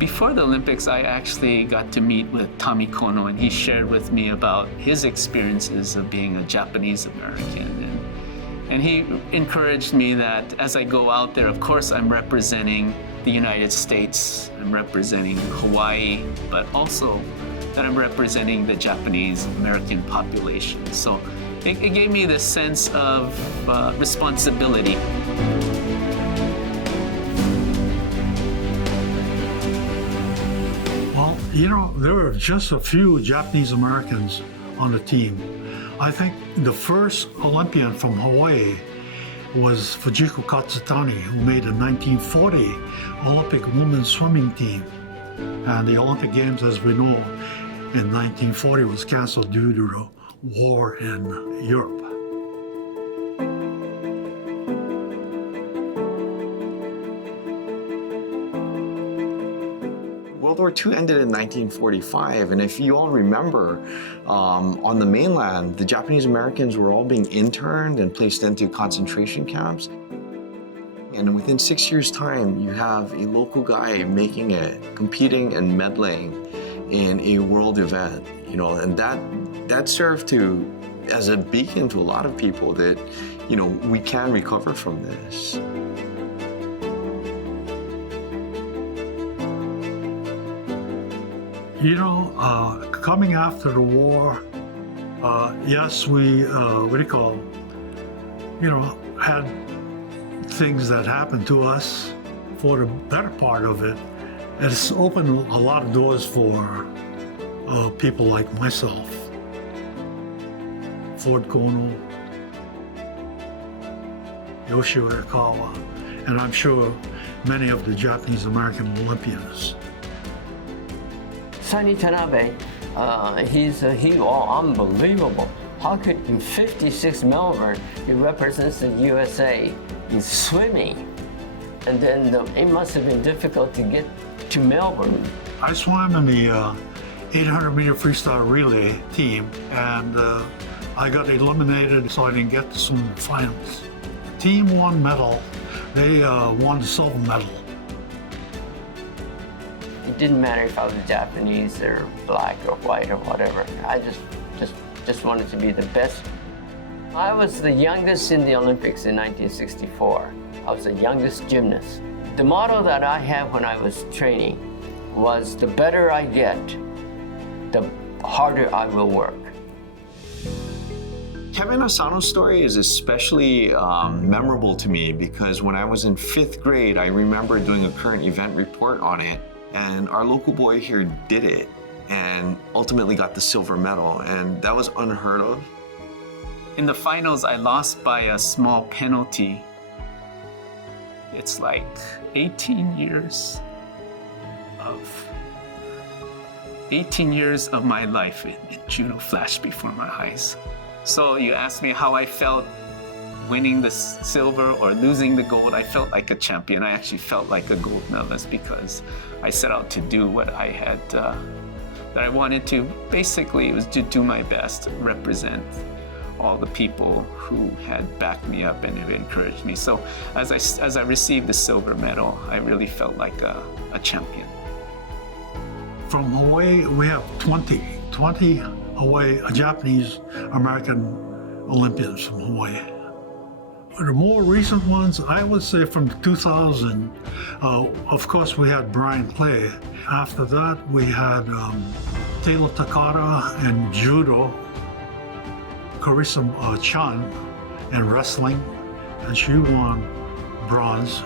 Before the Olympics, I actually got to meet with Tommy Kono, and he shared with me about his experiences of being a Japanese American. And he encouraged me that as I go out there, of course, I'm representing the United States, I'm representing Hawaii, but also that I'm representing the Japanese American population. So it gave me this sense of responsibility. Well, you know, there were just a few Japanese Americans on the team. I think the first Olympian from Hawaii was Fujiko Katsutani, who made the 1940 Olympic women's swimming team. And the Olympic Games, as we know, in 1940 was canceled due to the war in Europe. World War II ended in 1945, and if you all remember, on the mainland, the Japanese Americans were all being interned and placed into concentration camps. And within 6 years' time, you have a local guy making it, competing and medaling in a world event, you know, and that served to as a beacon to a lot of people that, you know, we can recover from this. You know, coming after the war, yes, we, had things that happened to us. For the better part of it, it's opened a lot of doors for people like myself, Ford Kono, Yoshio Ikawa, and I'm sure many of the Japanese American Olympians. Sonny Tanabe, he's a hero, unbelievable. How could in 56 Melbourne, he represents the USA in swimming? And then it must have been difficult to get to Melbourne. I swam in the 800-meter freestyle relay team, and I got eliminated, so I didn't get to swim in the finals. The team won medal. They won the silver medal. It didn't matter if I was Japanese or black or white or whatever. I just wanted to be the best. I was the youngest in the Olympics in 1964. I was the youngest gymnast. The motto that I had when I was training was, the better I get, the harder I will work. Kevin Asano's story is especially memorable to me because when I was in 5th grade, I remember doing a current event report on it, and our local boy here did it and ultimately got the silver medal, and that was unheard of. In the finals, I lost by a small penalty. It's like 18 years of my life in judo flashed before my eyes. So you asked me how I felt winning the silver or losing the gold. I felt like a champion. I actually felt like a gold medalist because I set out to do what I had, that I wanted to. Basically, it was to do my best to represent all the people who had backed me up and who encouraged me. So as I received the silver medal, I really felt like a champion. From Hawaii, we have 20 Hawaii, Japanese American Olympians from Hawaii. The more recent ones, I would say from 2000, of course we had Brian Clay. After that, we had Taylor Takata in judo, Carissa Chan in wrestling, and she won bronze.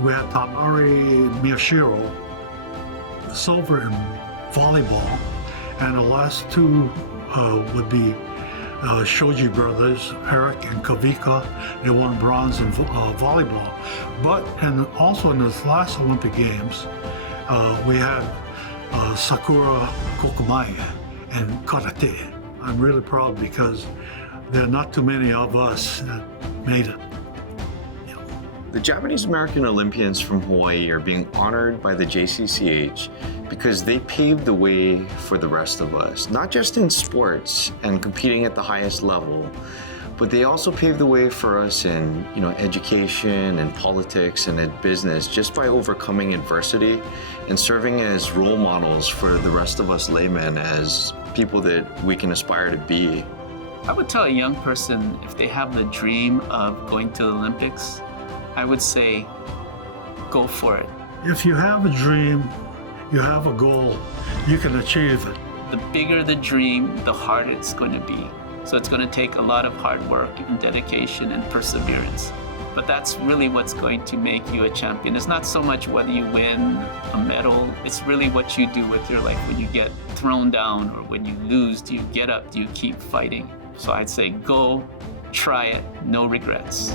We had Tanabe Miyashiro, silver in volleyball, and the last two would be Shoji brothers, Eric and Kavika. They won bronze in volleyball. But also in this last Olympic Games, we had Sakura Kokumai in karate. I'm really proud because there are not too many of us that made it. The Japanese American Olympians from Hawaii are being honored by the JCCH because they paved the way for the rest of us, not just in sports and competing at the highest level, but they also paved the way for us in, education and politics and in business just by overcoming adversity and serving as role models for the rest of us laymen as people that we can aspire to be. I would tell a young person if they have the dream of going to the Olympics, I would say, go for it. If you have a dream, you have a goal, you can achieve it. The bigger the dream, the harder it's going to be. So it's going to take a lot of hard work and dedication and perseverance. But that's really what's going to make you a champion. It's not so much whether you win a medal, it's really what you do with your life. When you get thrown down or when you lose, do you get up, do you keep fighting? So I'd say go, try it, no regrets.